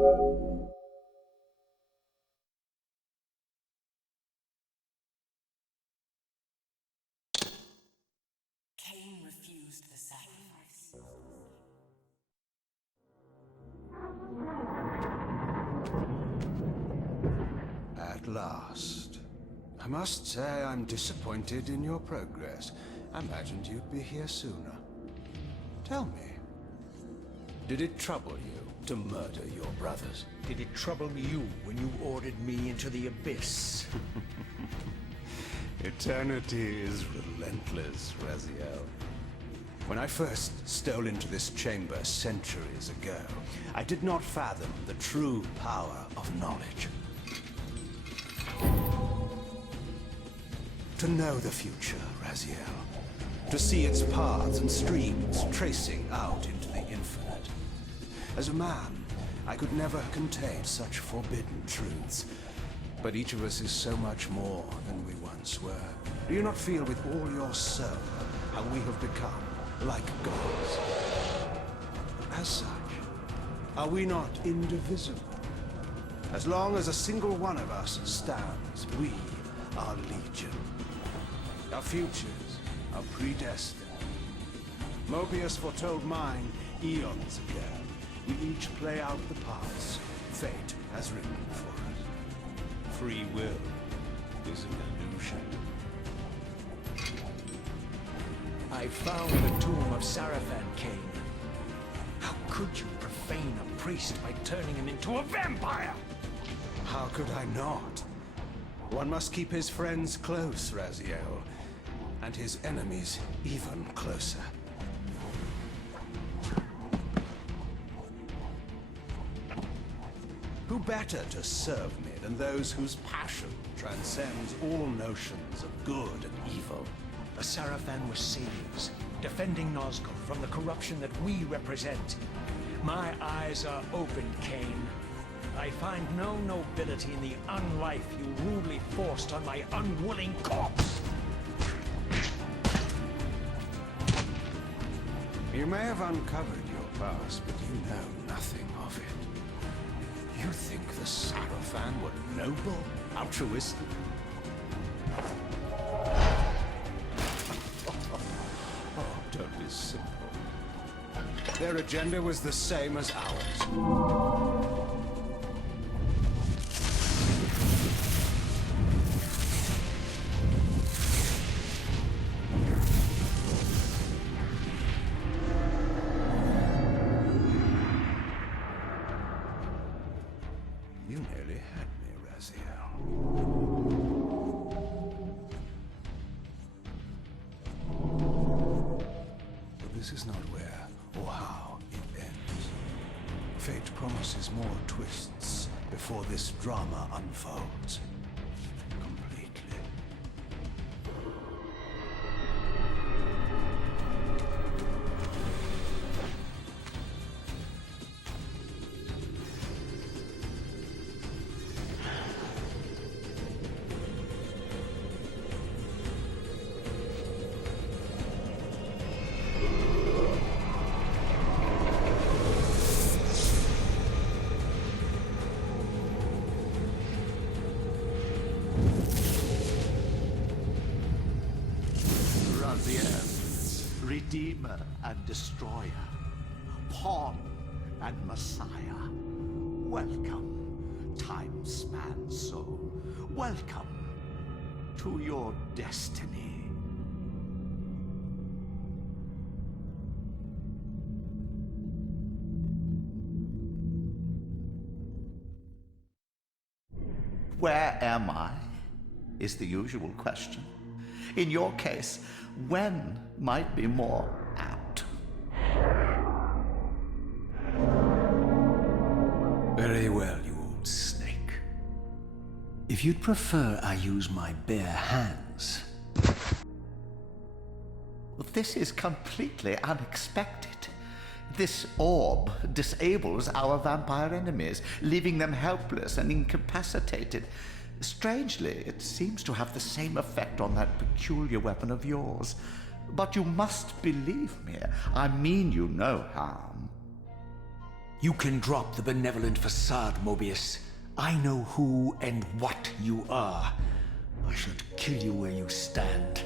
Kain refused the sacrifice. At last. I must say I'm disappointed in your progress. I imagined you'd be here sooner. Tell me, did it trouble you to murder your brothers? Did it trouble you when you ordered me into the abyss? Eternity is relentless, Raziel. When I first stole into this chamber centuries ago, I did not fathom the true power of knowledge. To know the future, Raziel. To see its paths and streams tracing out into the infinite. As a man, I could never contain such forbidden truths. But each of us is so much more than we once were. Do you not feel with all your soul how we have become like gods? As such, are we not indivisible? As long as a single one of us stands, we are legion. Our futures are predestined. Mobius foretold mine eons ago. We each play out the parts fate has written for us. Free will is an illusion. I found the tomb of Sarafan, Kain. How could you profane a priest by turning him into a vampire? How could I not? One must keep his friends close, Raziel, and his enemies even closer. Who better to serve me than those whose passion transcends all notions of good and evil? The Sarafan were saviors, defending Nazgul from the corruption that we represent. My eyes are opened, Kain. I find no nobility in the unlife you rudely forced on my unwilling corpse. You may have uncovered your past, but you know nothing of it. You think the Sarafan were noble, altruistic? Oh, don't be simple. Their agenda was the same as ours. You nearly had me, Raziel. But this is not where or how it ends. Fate promises more twists before this drama unfolds completely. Redeemer and Destroyer, Pawn and Messiah. Welcome, time-span soul. Welcome to your destiny. Where am I? Is the usual question. In your case, when might be more apt. Very well, you old snake. If you'd prefer I use my bare hands... This is completely unexpected. This orb disables our vampire enemies, leaving them helpless and incapacitated. Strangely, it seems to have the same effect on that peculiar weapon of yours. But you must believe me. I mean you no harm. You can drop the benevolent facade, Mobius. I know who and what you are. I should kill you where you stand.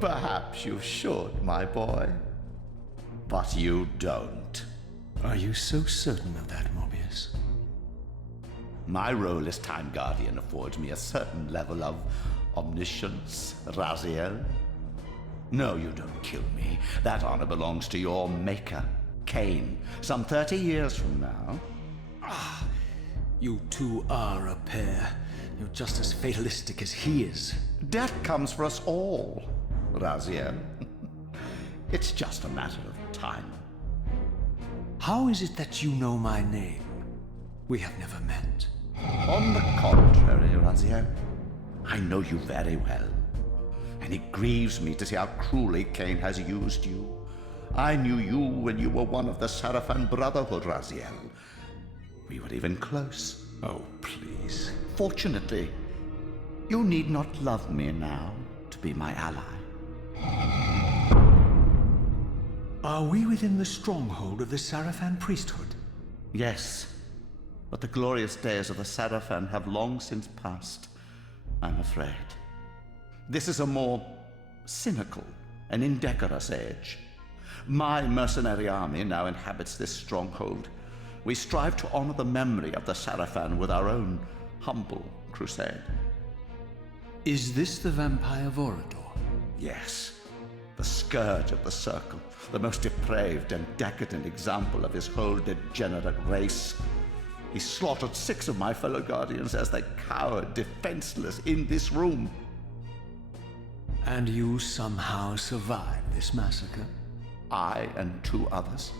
Perhaps you should, my boy. But you don't. Are you so certain of that, Mobius? My role as Time Guardian affords me a certain level of omniscience, Raziel. No, you don't kill me. That honor belongs to your maker, Kain, some 30 years from now. You two are a pair. You're just as fatalistic as he is. Death comes for us all, Raziel. It's just a matter of time. How is it that you know my name? We have never met. On the contrary, Raziel, I know you very well. And it grieves me to see how cruelly Kain has used you. I knew you when you were one of the Sarafan Brotherhood, Raziel. We were even close. Oh, please. Fortunately, you need not love me now to be my ally. Are we within the stronghold of the Sarafan priesthood? Yes, but the glorious days of the Sarafan have long since passed, I'm afraid. This is a more cynical and indecorous age. My mercenary army now inhabits this stronghold. We strive to honor the memory of the Sarafan with our own humble crusade. Is this the vampire Vorador? Yes, the scourge of the Circle, the most depraved and decadent example of his whole degenerate race. He slaughtered 6 of my fellow Guardians as they cowered defenseless in this room. And you somehow survived this massacre? I and 2 others.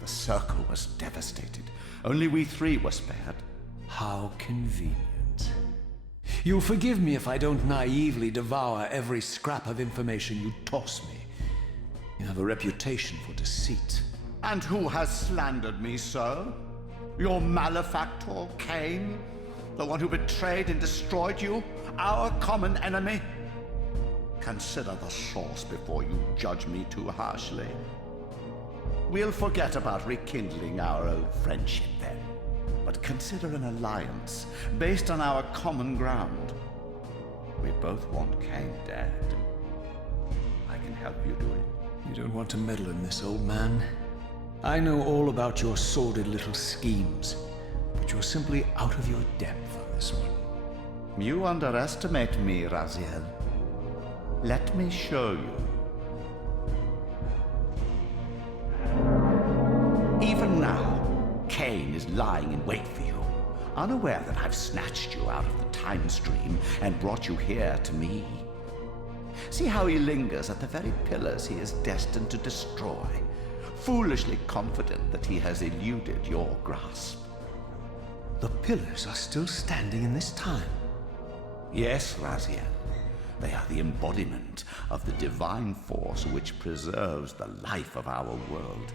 The Circle was devastated. Only we 3 were spared. How convenient. You'll forgive me if I don't naively devour every scrap of information you toss me. You have a reputation for deceit. And who has slandered me so? Your malefactor, Kain? The one who betrayed and destroyed you? Our common enemy? Consider the source before you judge me too harshly. We'll forget about rekindling our old friendship then. But consider an alliance based on our common ground. We both want Kain dead. I can help you do it. You don't want to meddle in this, old man. I know all about your sordid little schemes, but you're simply out of your depth on this one. You underestimate me, Raziel. Let me show you. Even now, Kain is lying in wait for you, unaware that I've snatched you out of the time stream and brought you here to me. See how he lingers at the very pillars he is destined to destroy, foolishly confident that he has eluded your grasp. The pillars are still standing in this time. Yes, Raziel. They are the embodiment of the divine force which preserves the life of our world.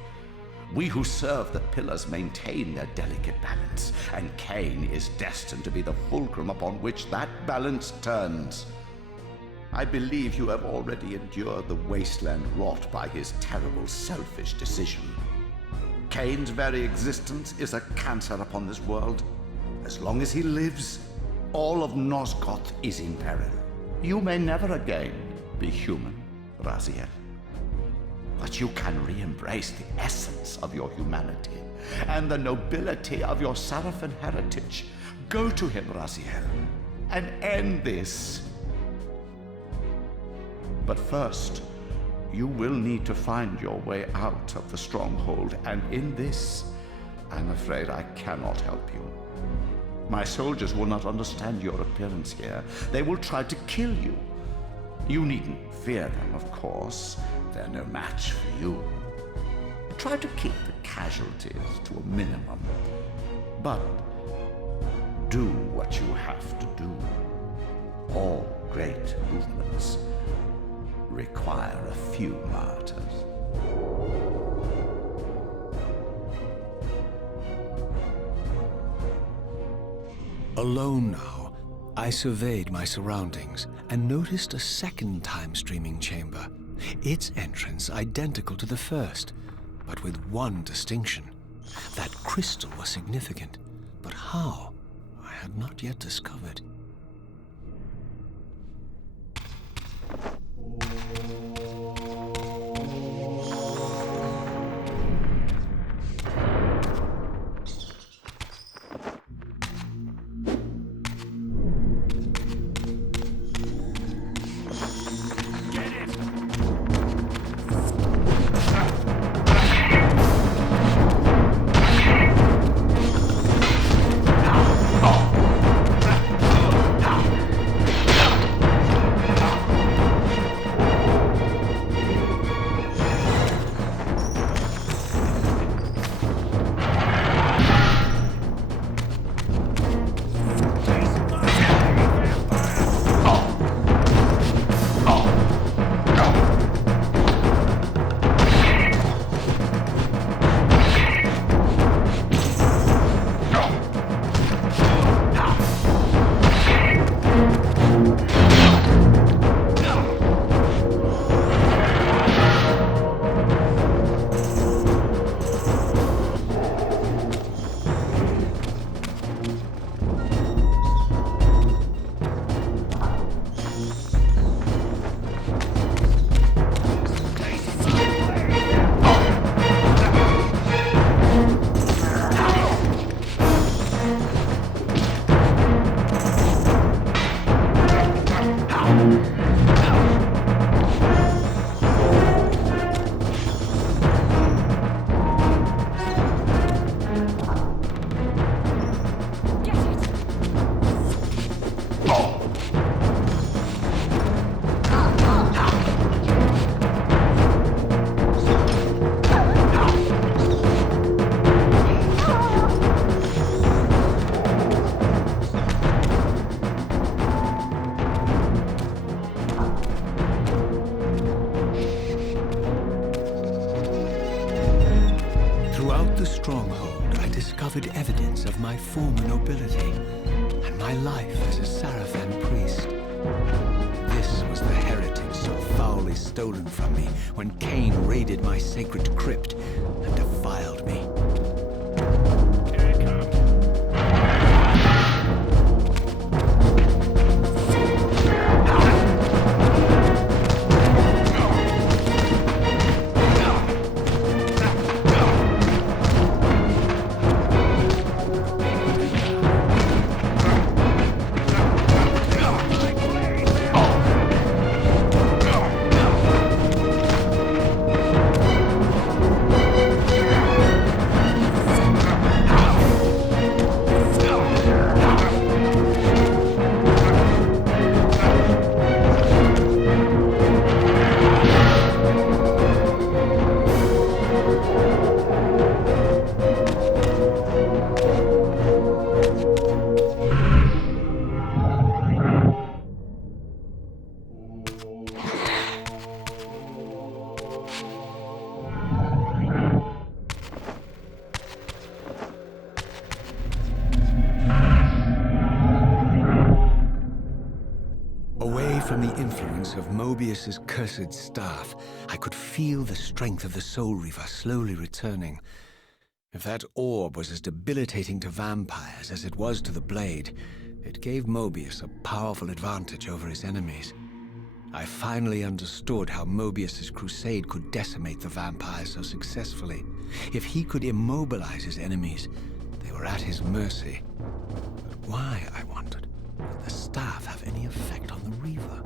We who serve the pillars maintain their delicate balance, and Kain is destined to be the fulcrum upon which that balance turns. I believe you have already endured the wasteland wrought by his terrible, selfish decision. Kain's very existence is a cancer upon this world. As long as he lives, all of Nosgoth is in peril. You may never again be human, Raziel. But you can re-embrace the essence of your humanity and the nobility of your Sarafan heritage. Go to him, Raziel, and end this. But first, you will need to find your way out of the stronghold, and in this, I'm afraid I cannot help you. My soldiers will not understand your appearance here. They will try to kill you. You needn't fear them, of course. They're no match for you. Try to keep the casualties to a minimum. But do what you have to do. All great movements require a few martyrs. Alone now, I surveyed my surroundings and noticed a second time streaming chamber. Its entrance identical to the first, but with one distinction. That crystal was significant, but how? I had not yet discovered. Throughout the Stronghold, I discovered evidence of my former nobility and my life as a Sarafan priest. This was the heritage so foully stolen from me when Kain raided my sacred crypt and defiled me. Away from the influence of Mobius's cursed staff, I could feel the strength of the Soul Reaver slowly returning. If that orb was as debilitating to vampires as it was to the blade, it gave Mobius a powerful advantage over his enemies. I finally understood how Mobius's crusade could decimate the vampires so successfully. If he could immobilize his enemies, they were at his mercy. But why, I wondered, did the staff have any effect on the Reaver?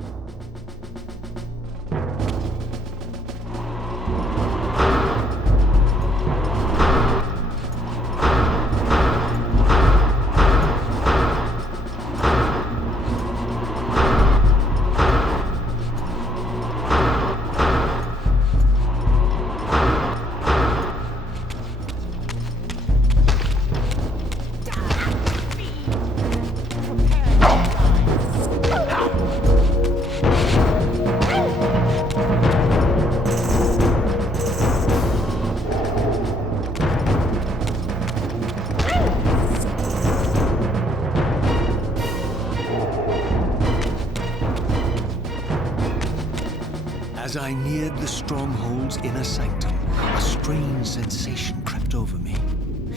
As I neared the Stronghold's inner sanctum, a strange sensation crept over me.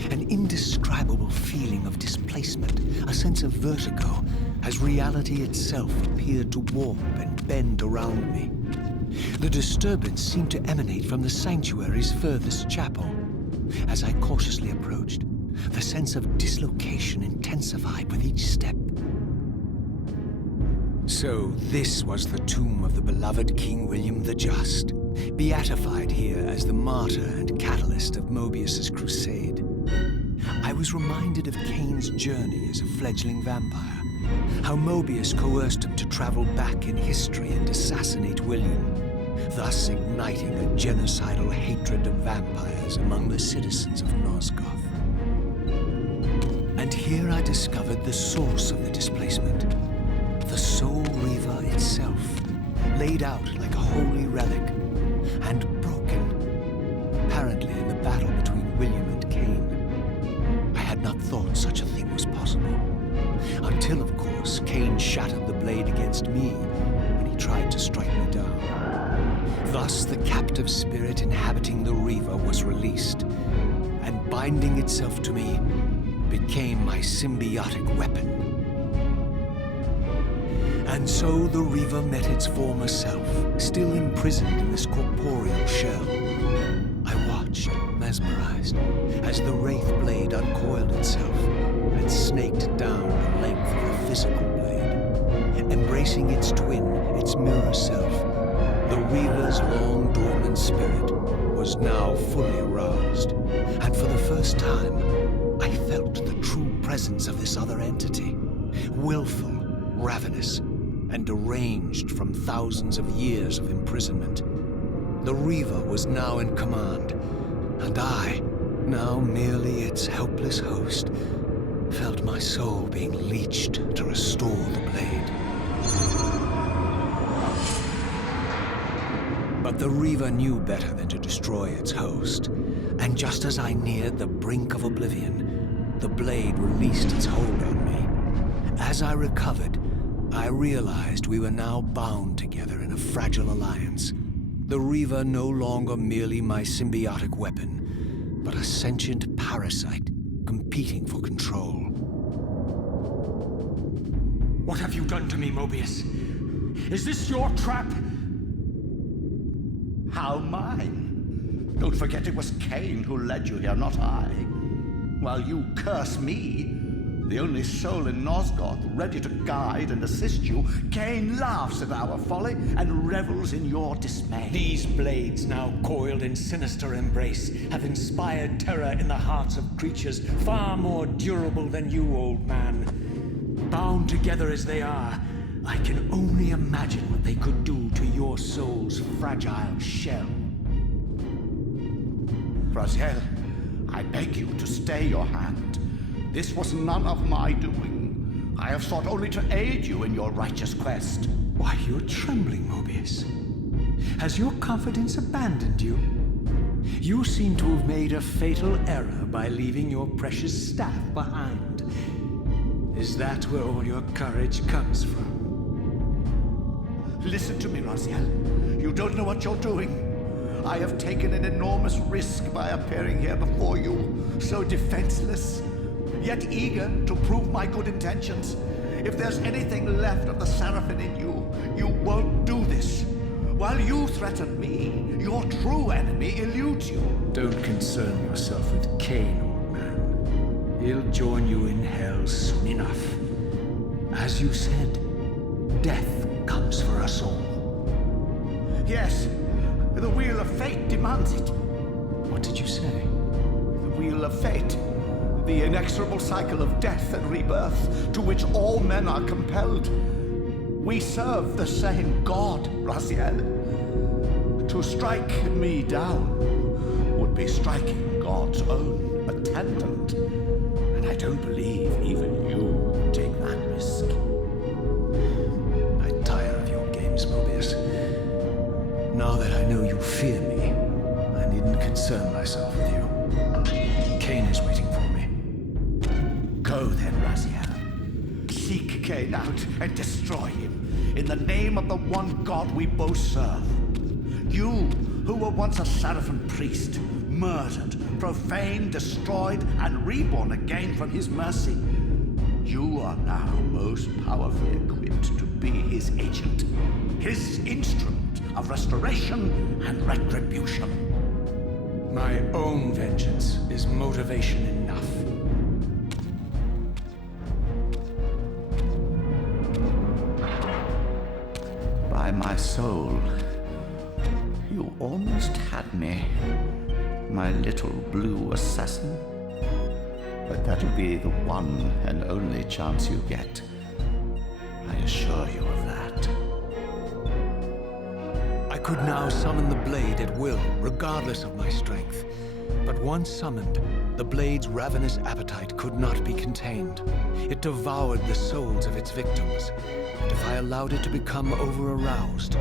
An indescribable feeling of displacement, a sense of vertigo, as reality itself appeared to warp and bend around me. The disturbance seemed to emanate from the sanctuary's furthest chapel. As I cautiously approached, the sense of dislocation intensified with each step. So this was the tomb of the beloved King William the Just, beatified here as the martyr and catalyst of Mobius's crusade. I was reminded of Kain's journey as a fledgling vampire, how Mobius coerced him to travel back in history and assassinate William, thus igniting a genocidal hatred of vampires among the citizens of Nosgoth. And here I discovered the source of the displacement. The Soul Reaver itself, laid out like a holy relic, and broken, apparently in the battle between William and Kain. I had not thought such a thing was possible, until, of course, Kain shattered the blade against me when he tried to strike me down. Thus, the captive spirit inhabiting the Reaver was released, and binding itself to me, became my symbiotic weapon. And so the Reaver met its former self, still imprisoned in this corporeal shell. I watched, mesmerized, as the Wraith blade uncoiled itself and snaked down the length of the physical blade. Embracing its twin, its mirror self, the Reaver's long dormant spirit was now fully aroused. And for the first time, I felt the true presence of this other entity, willful, ravenous, and deranged from thousands of years of imprisonment. The Reaver was now in command, and I, now merely its helpless host, felt my soul being leeched to restore the blade. But the Reaver knew better than to destroy its host, and just as I neared the brink of oblivion, the blade released its hold on me. As I recovered, I realized we were now bound together in a fragile alliance. The Reaver no longer merely my symbiotic weapon, but a sentient parasite competing for control. What have you done to me, Mobius? Is this your trap? How mine? Don't forget it was Kain who led you here, not I. While you curse me, the only soul in Nosgoth ready to guide and assist you, Kain laughs at our folly and revels in your dismay. These blades, now coiled in sinister embrace, have inspired terror in the hearts of creatures far more durable than you, old man. Bound together as they are, I can only imagine what they could do to your soul's fragile shell. Raziel, I beg you to stay your hand. This was none of my doing. I have sought only to aid you in your righteous quest. Why, you're trembling, Mobius. Has your confidence abandoned you? You seem to have made a fatal error by leaving your precious staff behind. Is that where all your courage comes from? Listen to me, Raziel. You don't know what you're doing. I have taken an enormous risk by appearing here before you, so defenseless, yet eager to prove my good intentions. If there's anything left of the Sarafan in you, you won't do this. While you threaten me, your true enemy eludes you. Don't concern yourself with Kain, old man. He'll join you in hell soon enough. As you said, death comes for us all. Yes, the wheel of fate demands it. What did you say? The wheel of fate. The inexorable cycle of death and rebirth to which all men are compelled. We serve the same God, Raziel. To strike me down would be striking God's own attendant. And I don't believe even you would take that risk. I tire of your games, Mobius. Now that I know you fear me, I needn't concern myself with you. Kain is waiting for me. Go then, Raziel. Seek Kain out and destroy him in the name of the one God we both serve. You, who were once a Sarafan priest, murdered, profaned, destroyed, and reborn again from his mercy. You are now most powerfully equipped to be his agent, his instrument of restoration and retribution. My own vengeance is motivation enough. By my soul, you almost had me, my little blue assassin. But that'll be the one and only chance you get. I assure you of that. I could now summon the blade at will, regardless of my strength. But once summoned, the blade's ravenous appetite could not be contained. It devoured the souls of its victims, and if I allowed it to become over-aroused,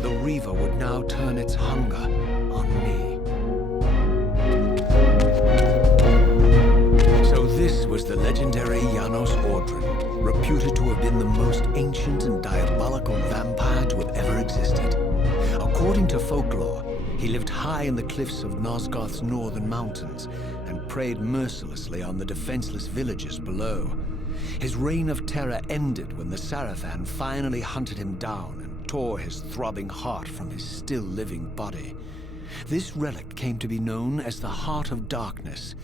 the Reaver would now turn its hunger on me. So this was the legendary Janos Ordren, reputed to have been the most ancient and diabolical vampire to have ever existed. According to folklore, he lived high in the cliffs of Nosgoth's northern mountains and preyed mercilessly on the defenseless villagers below. His reign of terror ended when the Sarafan finally hunted him down and tore his throbbing heart from his still-living body. This relic came to be known as the Heart of Darkness,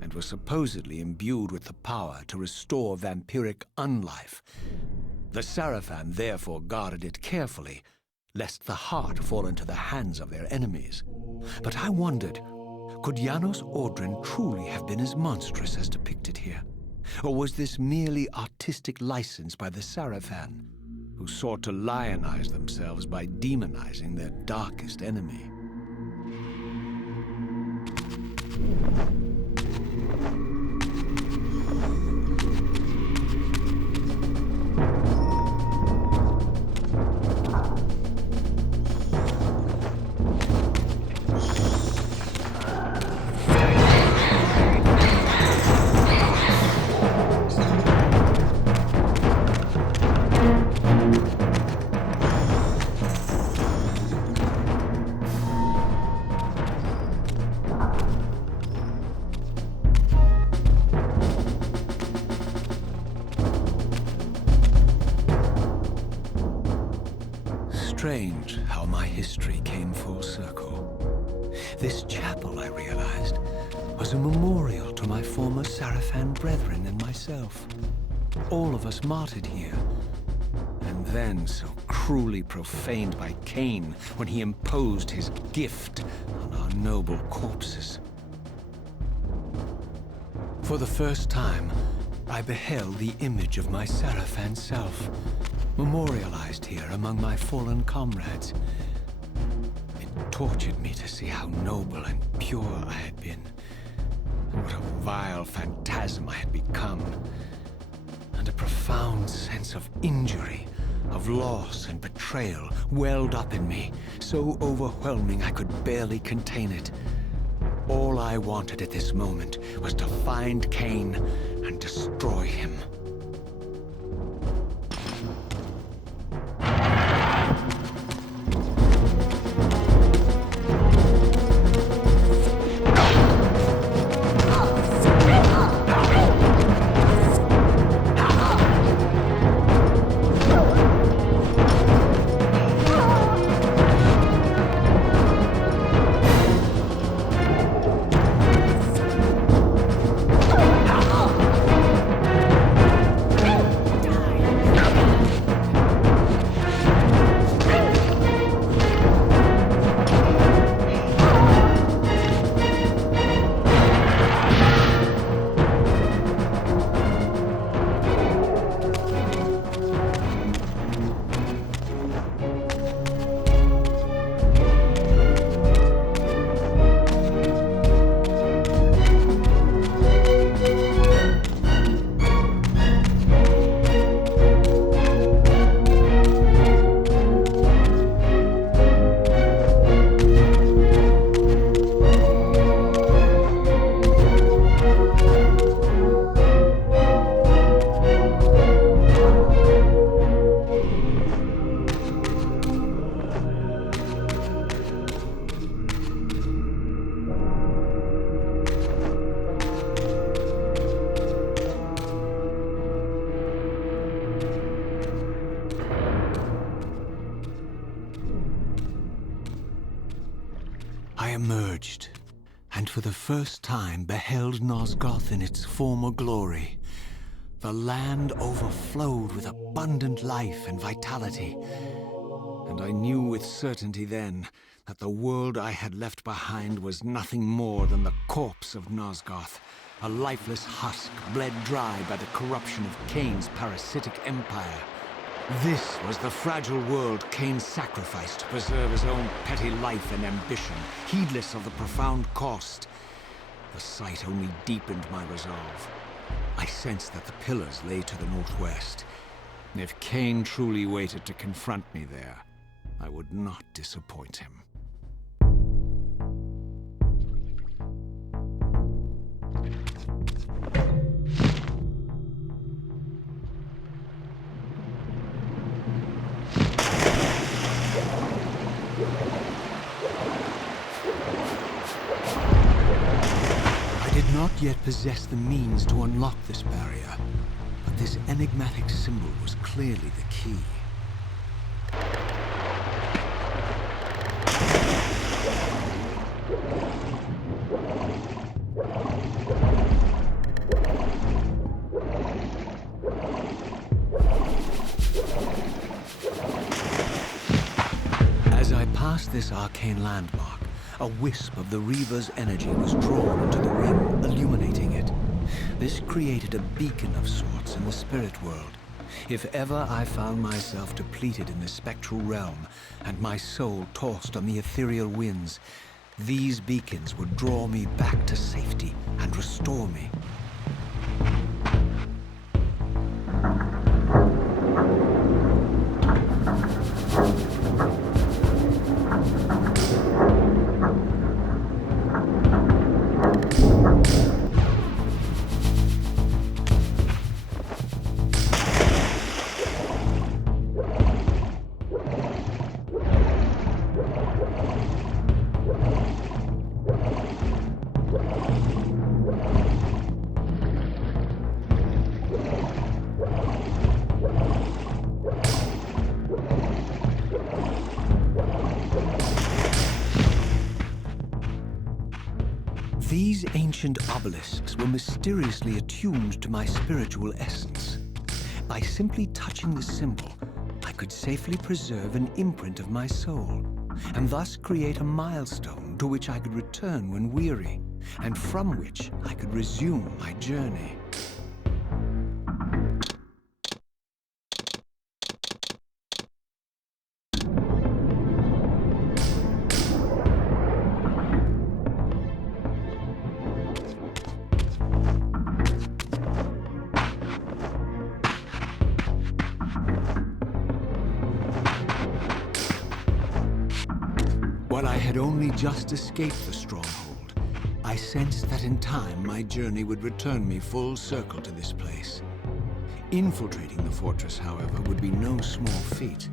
and was supposedly imbued with the power to restore vampiric unlife. The Sarafan therefore guarded it carefully, lest the heart fall into the hands of their enemies. But I wondered, could Janos Ordren truly have been as monstrous as depicted here? Or was this merely artistic license by the Sarafan, who sought to lionize themselves by demonizing their darkest enemy? Strange how my history came full circle. This chapel, I realized, was a memorial to my former Sarafan brethren and myself. All of us martyred here, and then so cruelly profaned by Kain when he imposed his gift on our noble corpses. For the first time, I beheld the image of my Sarafan self, memorialized here among my fallen comrades. It tortured me to see how noble and pure I had been, and what a vile phantasm I had become, and a profound sense of injury, of loss and betrayal welled up in me, so overwhelming I could barely contain it. All I wanted at this moment was to find Kain and destroy him. and for the first time beheld Nosgoth in its former glory. The land overflowed with abundant life and vitality, and I knew with certainty then that the world I had left behind was nothing more than the corpse of Nosgoth, a lifeless husk bled dry by the corruption of Kain's parasitic empire. This was the fragile world Kain sacrificed to preserve his own petty life and ambition, heedless of the profound cost. The sight only deepened my resolve. I sensed that the pillars lay to the northwest. If Kain truly waited to confront me there, I would not disappoint him. I did not yet possess the means to unlock this barrier, but this enigmatic symbol was clearly the key. As I passed this arcane landmark, a wisp of the Reaver's energy was drawn into the ring, illuminating it. This created a beacon of sorts in the spirit world. If ever I found myself depleted in the spectral realm, and my soul tossed on the ethereal winds, these beacons would draw me back to safety and restore me. These ancient obelisks were mysteriously attuned to my spiritual essence. By simply touching the symbol, I could safely preserve an imprint of my soul, and thus create a milestone to which I could return when weary, and from which I could resume my journey. While I had only just escaped the stronghold, I sensed that in time my journey would return me full circle to this place. Infiltrating the fortress, however, would be no small feat.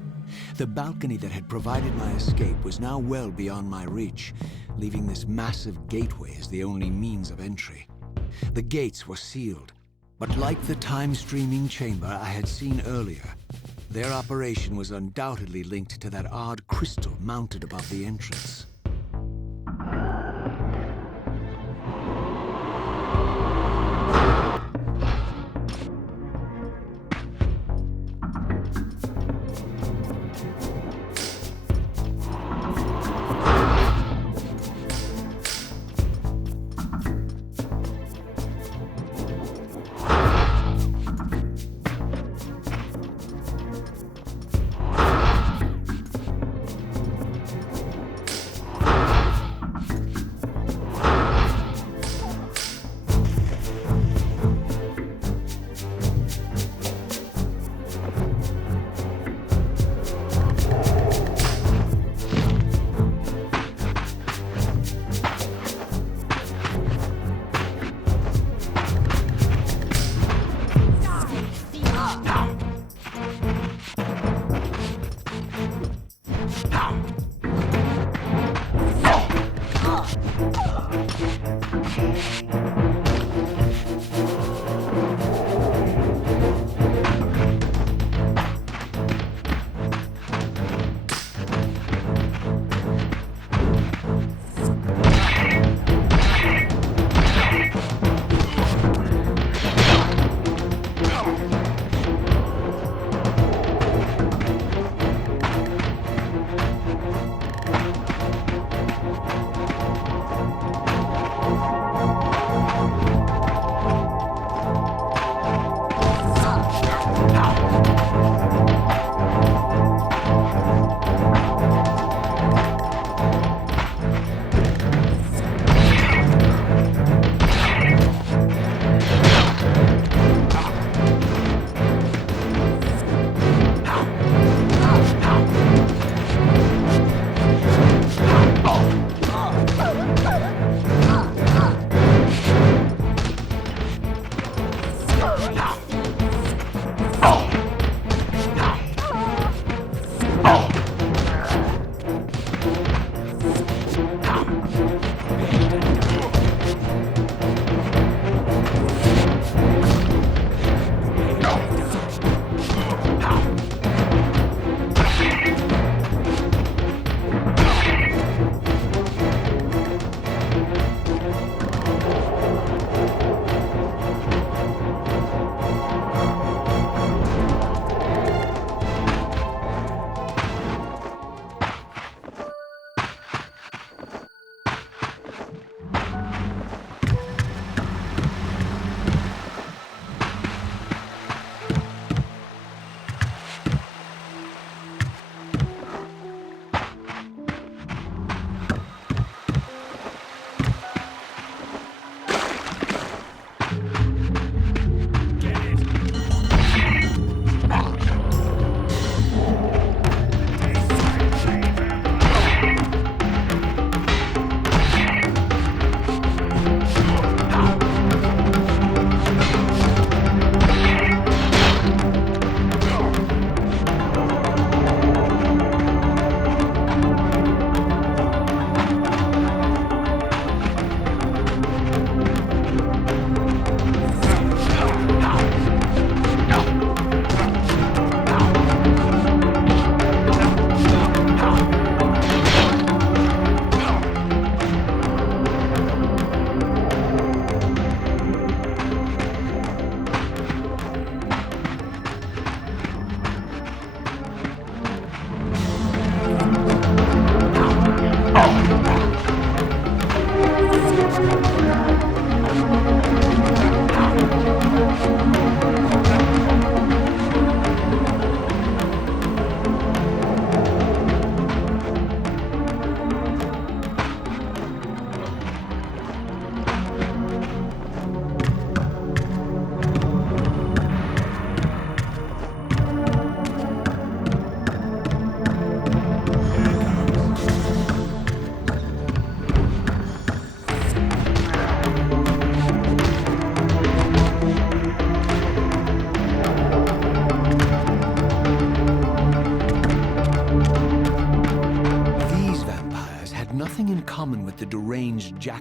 The balcony that had provided my escape was now well beyond my reach, leaving this massive gateway as the only means of entry. The gates were sealed, but like the time-streaming chamber I had seen earlier, their operation was undoubtedly linked to that odd crystal mounted above the entrance.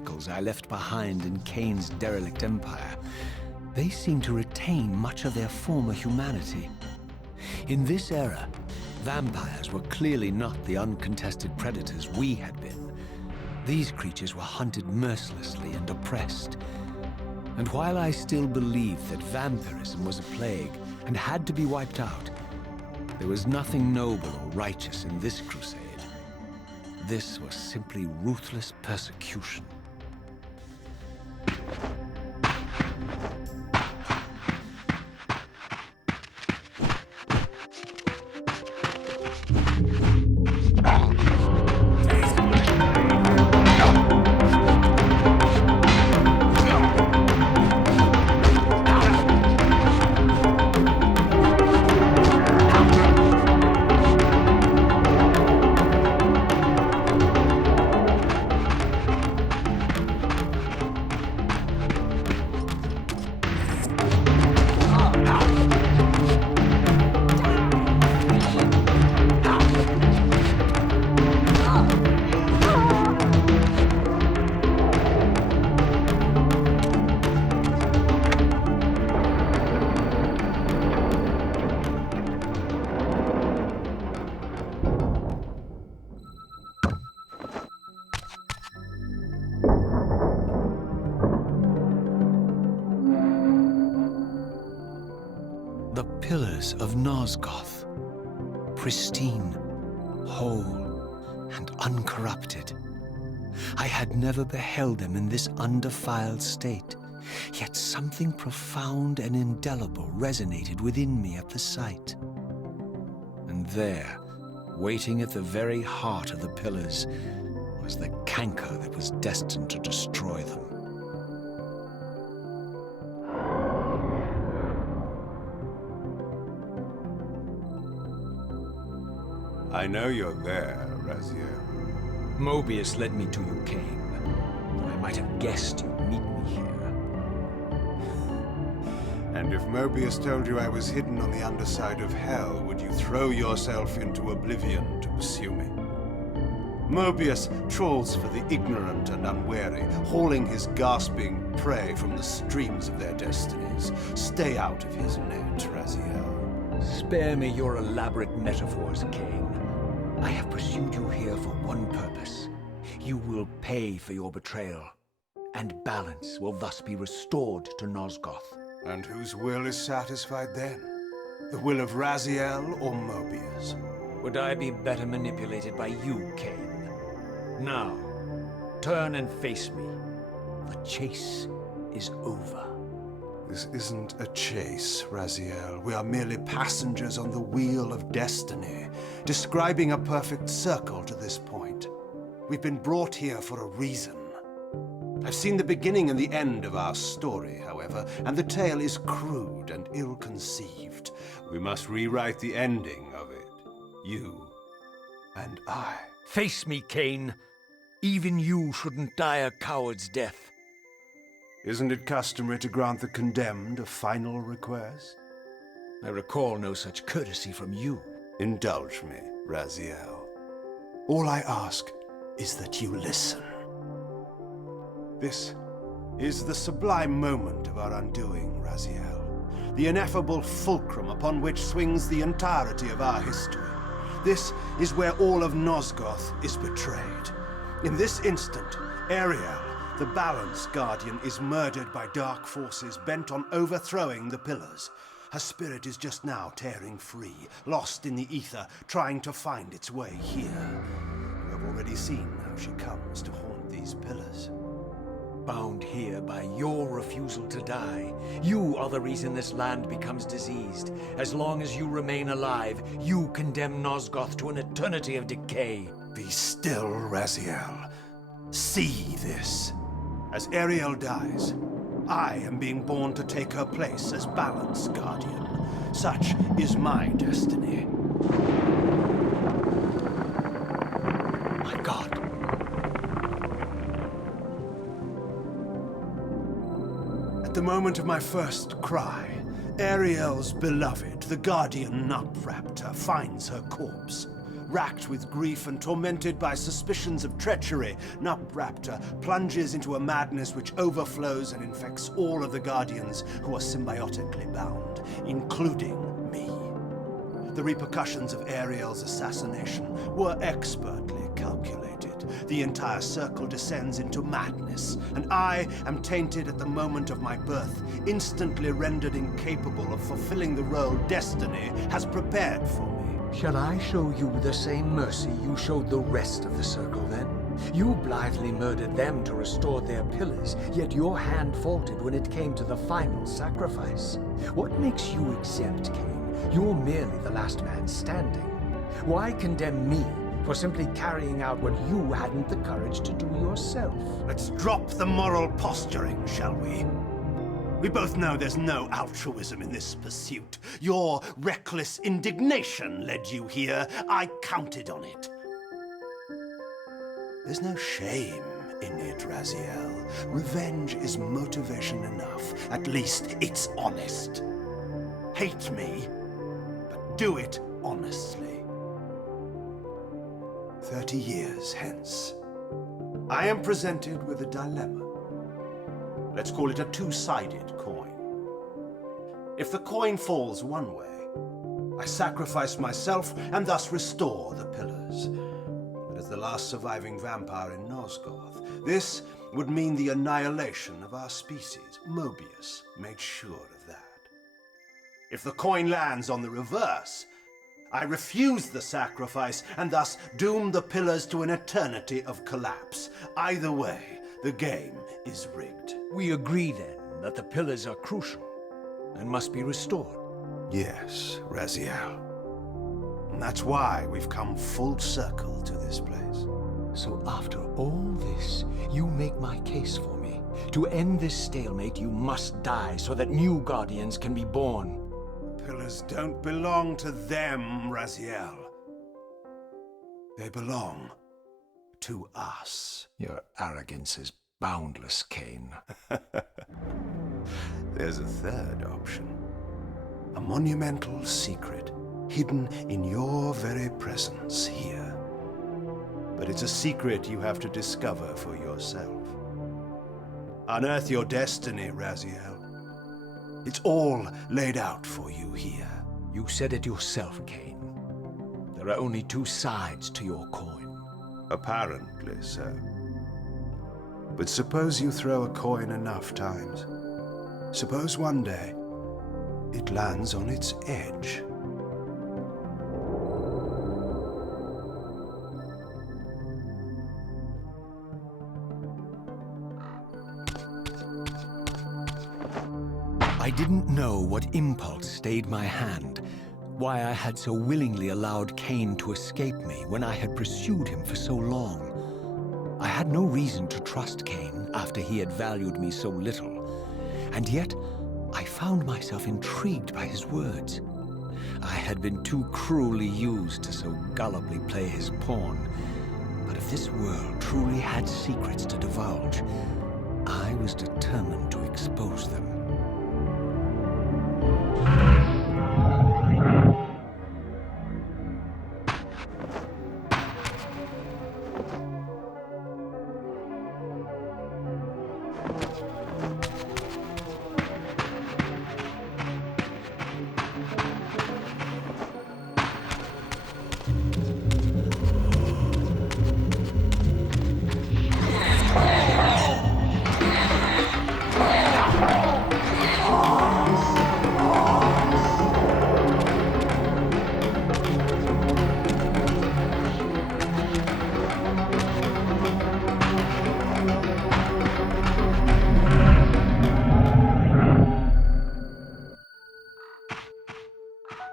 shackles I left behind in Kain's derelict empire, they seem to retain much of their former humanity. In this era, vampires were clearly not the uncontested predators we had been. These creatures were hunted mercilessly and oppressed. And while I still believed that vampirism was a plague and had to be wiped out, there was nothing noble or righteous in this crusade. This was simply ruthless persecution. The pillars of Nosgoth, pristine, whole, and uncorrupted. I had never beheld them in this undefiled state, yet something profound and indelible resonated within me at the sight. And there, waiting at the very heart of the pillars, was the canker that was destined to destroy them. I know you're there, Raziel. Mobius led me to you, Kain. I might have guessed you'd meet me here. And if Mobius told you I was hidden on the underside of hell, would you throw yourself into oblivion to pursue me? Mobius trawls for the ignorant and unwary, hauling his gasping prey from the streams of their destinies. Stay out of his net, Raziel. Spare me your elaborate metaphors, Kain. I have pursued you here for one purpose. You will pay for your betrayal, and balance will thus be restored to Nosgoth. And whose will is satisfied then? The will of Raziel or Mobius? Would I be better manipulated by you, Kain? Now, turn and face me. The chase is over. This isn't a chase, Raziel. We are merely passengers on the wheel of destiny, describing a perfect circle to this point. We've been brought here for a reason. I've seen the beginning and the end of our story, however, and the tale is crude and ill-conceived. We must rewrite the ending of it. You and I. Face me, Kain. Even you shouldn't die a coward's death. Isn't it customary to grant the condemned a final request? I recall no such courtesy from you. Indulge me, Raziel. All I ask is that you listen. This is the sublime moment of our undoing, Raziel. The ineffable fulcrum upon which swings the entirety of our history. This is where all of Nosgoth is betrayed. In this instant, Ariel, the Balance Guardian, is murdered by dark forces bent on overthrowing the pillars. Her spirit is just now tearing free, lost in the ether, trying to find its way here. You have already seen how she comes to haunt these pillars. Bound here by your refusal to die. You are the reason this land becomes diseased. As long as you remain alive, you condemn Nosgoth to an eternity of decay. Be still, Raziel. See this. As Ariel dies, I am being born to take her place as Balance Guardian. Such is my destiny. My God. At the moment of my first cry, Ariel's beloved, the Guardian Nut Raptor, finds her corpse. Racked with grief and tormented by suspicions of treachery, Nup Raptor plunges into a madness which overflows and infects all of the Guardians who are symbiotically bound, including me. The repercussions of Ariel's assassination were expertly calculated. The entire circle descends into madness, and I am tainted at the moment of my birth, instantly rendered incapable of fulfilling the role destiny has prepared for me. Shall I show you the same mercy you showed the rest of the circle then? You blithely murdered them to restore their pillars, yet your hand faltered when it came to the final sacrifice. What makes you exempt, Kain? You're merely the last man standing. Why condemn me for simply carrying out what you hadn't the courage to do yourself? Let's drop the moral posturing, shall we? We both know there's no altruism in this pursuit. Your reckless indignation led you here. I counted on it. There's no shame in it, Raziel. Revenge is motivation enough. At least it's honest. Hate me, but do it honestly. 30 years hence, I am presented with a dilemma. Let's call it a two-sided coin. If the coin falls one way, I sacrifice myself and thus restore the pillars. But as the last surviving vampire in Nosgoth, this would mean the annihilation of our species. Mobius made sure of that. If the coin lands on the reverse, I refuse the sacrifice and thus doom the pillars to an eternity of collapse. Either way, the game is rigged. We agree then that the pillars are crucial and must be restored. Yes, Raziel. And that's why we've come full circle to this place. So after all this, you make my case for me. To end this stalemate, you must die so that new Guardians can be born. Pillars don't belong to them, Raziel. They belong to us. Your arrogance is boundless, Kain. There's a third option. A monumental secret hidden in your very presence here. But it's a secret you have to discover for yourself. Unearth your destiny, Raziel. It's all laid out for you here. You said it yourself, Kain. There are only two sides to your coin. Apparently so. But suppose you throw a coin enough times. Suppose one day it lands on its edge. I didn't know what impulse stayed my hand, why I had so willingly allowed Kain to escape me when I had pursued him for so long. I had no reason to trust Kain after he had valued me so little, and yet I found myself intrigued by his words. I had been too cruelly used to so gullibly play his pawn, but if this world truly had secrets to divulge, I was determined to expose them.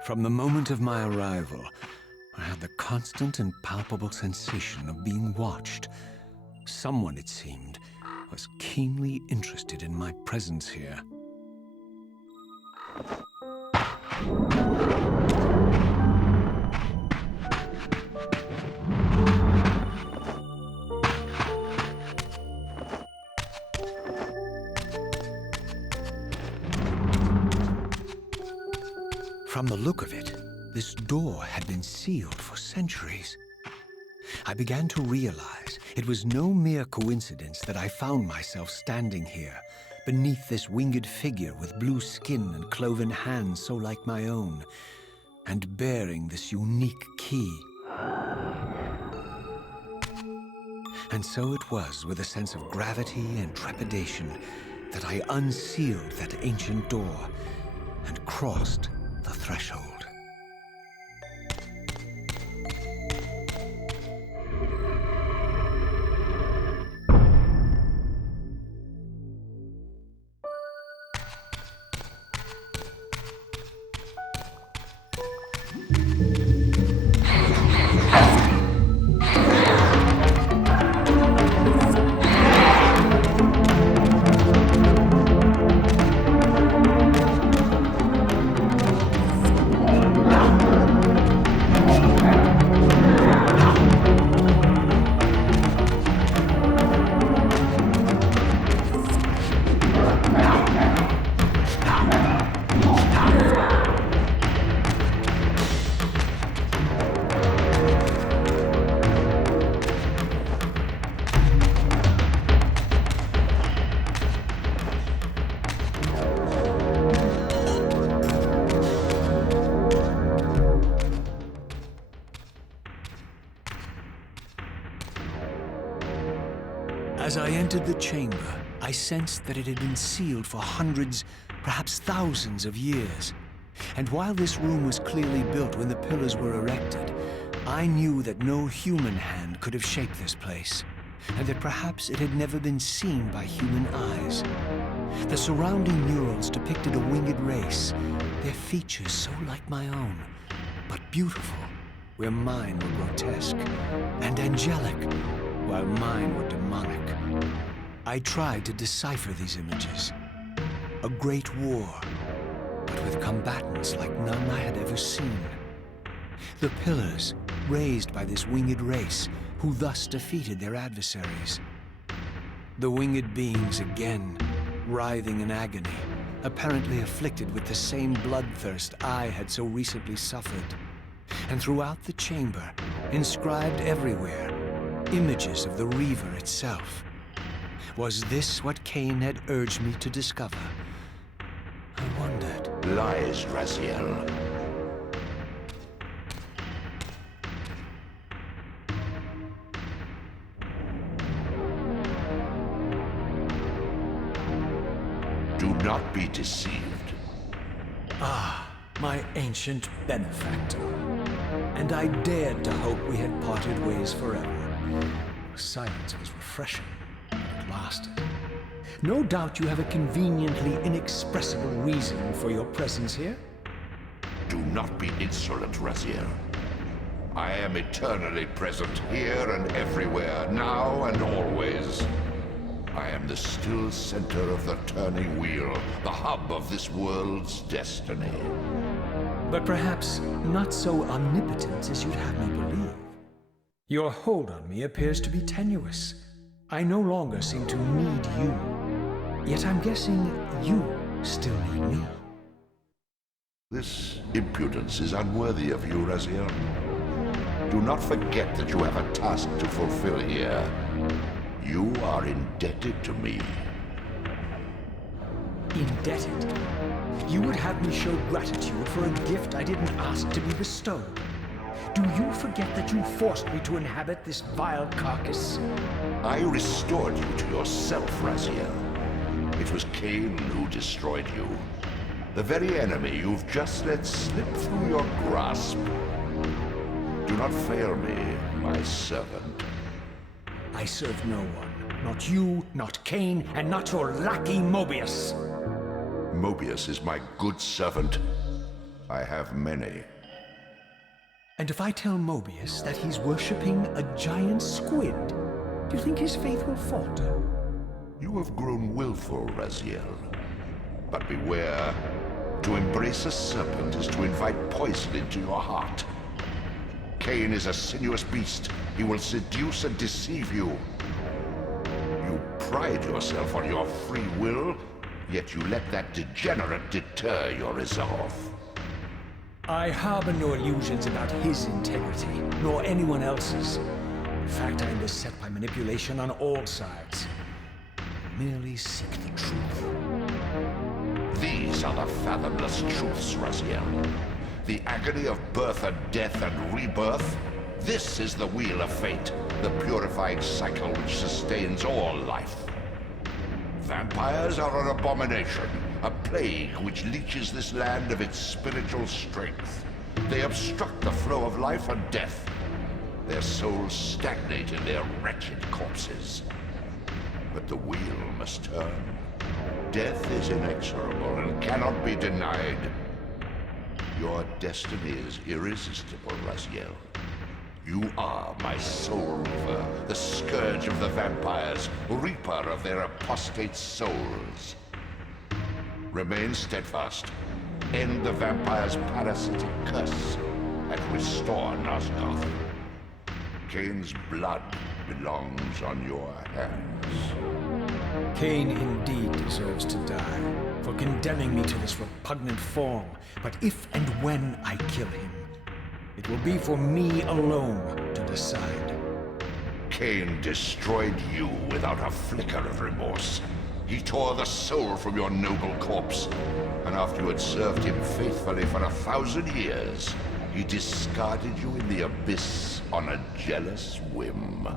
From the moment of my arrival, I had the constant and palpable sensation of being watched. Someone, it seemed, was keenly interested in my presence here. From the look of it, this door had been sealed for centuries. I began to realize it was no mere coincidence that I found myself standing here, beneath this winged figure with blue skin and cloven hands so like my own, and bearing this unique key. And so it was with a sense of gravity and trepidation that I unsealed that ancient door and crossed the threshold. As I entered the chamber, I sensed that it had been sealed for hundreds, perhaps thousands of years. And while this room was clearly built when the pillars were erected, I knew that no human hand could have shaped this place, and that perhaps it had never been seen by human eyes. The surrounding murals depicted a winged race, their features so like my own, but beautiful, where mine were grotesque, and angelic, while mine were demonic. I tried to decipher these images. A great war, but with combatants like none I had ever seen. The pillars, raised by this winged race, who thus defeated their adversaries. The winged beings again, writhing in agony, apparently afflicted with the same bloodthirst I had so recently suffered. And throughout the chamber, inscribed everywhere, images of the Reaver itself. Was this what Kain had urged me to discover? I wondered. Lies, Raziel. Do not be deceived. Ah, my ancient benefactor. And I dared to hope we had parted ways forever. Silence was refreshing, but it lasted. No doubt you have a conveniently inexpressible reason for your presence here. Do not be insolent, Raziel. I am eternally present here and everywhere, now and always. I am the still center of the turning wheel, the hub of this world's destiny. But perhaps not so omnipotent as you'd have me believe. Your hold on me appears to be tenuous. I no longer seem to need you. Yet I'm guessing you still need me. This impudence is unworthy of you, Raziel. Do not forget that you have a task to fulfill here. You are indebted to me. Indebted? You would have me show gratitude for a gift I didn't ask to be bestowed. Do you forget that you forced me to inhabit this vile carcass? I restored you to yourself, Raziel. It was Kain who destroyed you. The very enemy you've just let slip through your grasp. Do not fail me, my servant. I serve no one. Not you, not Kain, and not your lackey Mobius. Mobius is my good servant. I have many. And if I tell Mobius that he's worshipping a giant squid, do you think his faith will falter? You have grown willful, Raziel. But beware. To embrace a serpent is to invite poison into your heart. Kain is a sinuous beast. He will seduce and deceive you. You pride yourself on your free will, yet you let that degenerate deter your resolve. I harbor no illusions about his integrity, nor anyone else's. In fact, I am beset by manipulation on all sides. I merely seek the truth. These are the fathomless truths, Raziel. The agony of birth and death and rebirth. This is the wheel of fate, the purifying cycle which sustains all life. Vampires are an abomination, a plague which leeches this land of its spiritual strength. They obstruct the flow of life and death. Their souls stagnate in their wretched corpses. But the wheel must turn. Death is inexorable and cannot be denied. Your destiny is irresistible, Raziel. You are my soul reaver, the scourge of the vampires, reaper of their apostate souls. Remain steadfast, end the vampire's parasitic curse, and restore Nosgoth. Kain's blood belongs on your hands. Kain indeed deserves to die for condemning me to this repugnant form. But if and when I kill him, it will be for me alone to decide. Kain destroyed you without a flicker of remorse. He tore the soul from your noble corpse, and after you had served him faithfully for 1,000 years, he discarded you in the abyss on a jealous whim.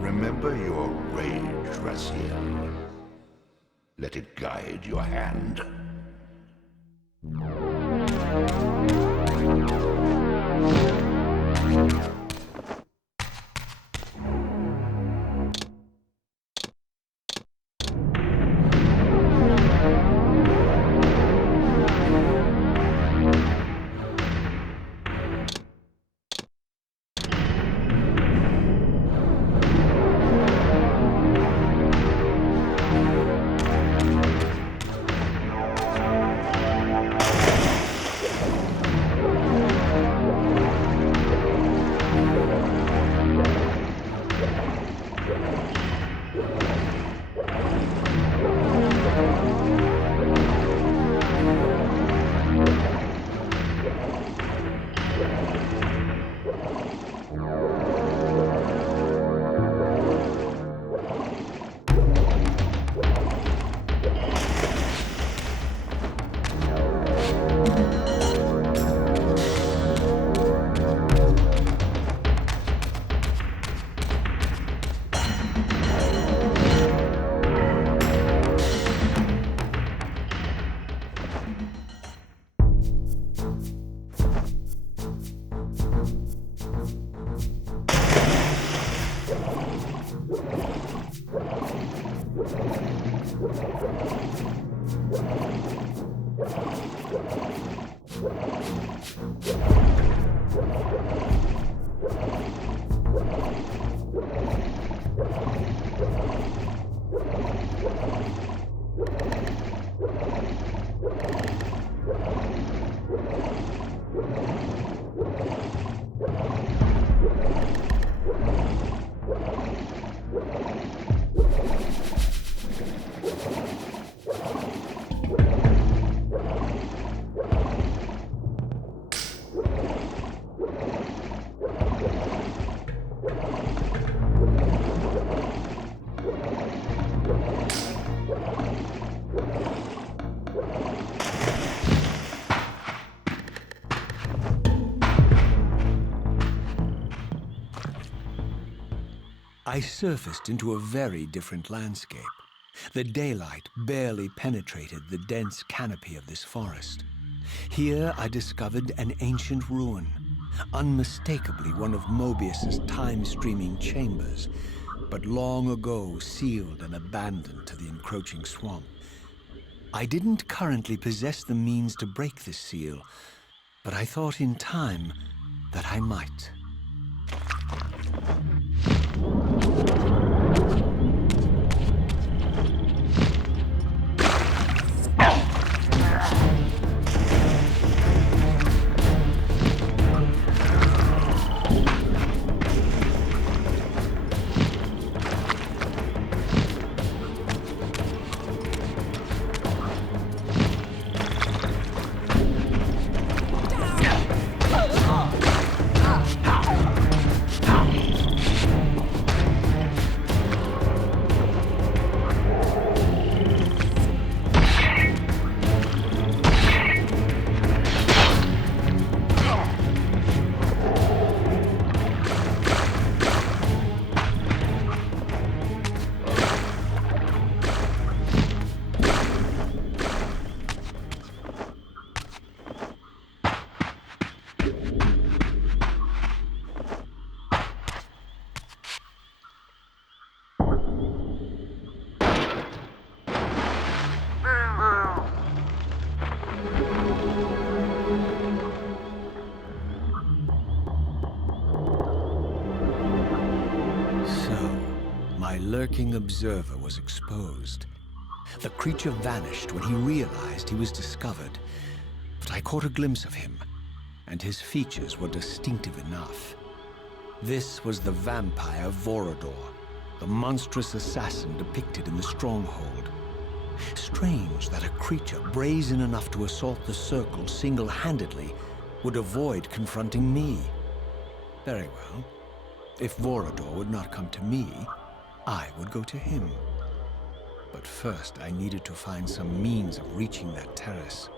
Remember your rage, Raziel. Let it guide your hand. I surfaced into a very different landscape. The daylight barely penetrated the dense canopy of this forest. Here I discovered an ancient ruin, unmistakably one of Mobius's time-streaming chambers, but long ago sealed and abandoned to the encroaching swamp. I didn't currently possess the means to break this seal, but I thought in time that I might. lurking observer was exposed. The creature vanished when he realized he was discovered, but I caught a glimpse of him, and his features were distinctive enough. This was the vampire Vorador, the monstrous assassin depicted in the Stronghold. Strange that a creature brazen enough to assault the Circle single-handedly would avoid confronting me. Very well. If Vorador would not come to me, I would go to him. But first I needed to find some means of reaching that terrace.